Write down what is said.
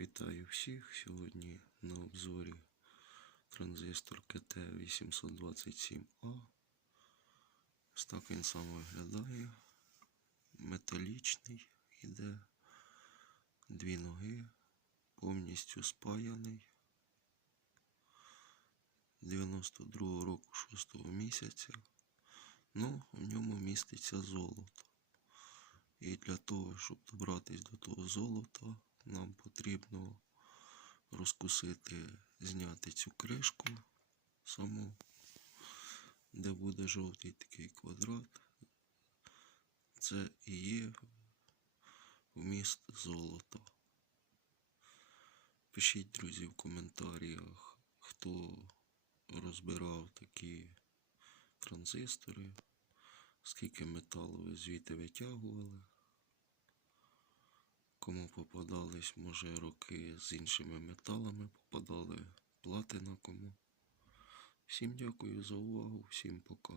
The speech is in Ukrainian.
Вітаю всіх. Сьогодні на обзорі транзистор КТ827А. Ось так він сам виглядає. Металічний іде. Дві ноги, повністю спаяний. 92 року 6 місяця. Ну, в ньому міститься золото. І для того, щоб добратись до того золота, нам потрібно розкусити, зняти цю кришку саму, де буде жовтий такий квадрат. Це і є вміст золота. Пишіть, друзі, в коментарях, хто розбирав такі транзистори, скільки металу ви звідти витягували. Кому попадались, може, роки з іншими металами, попадали платина кому. Всім дякую за увагу, всім пока.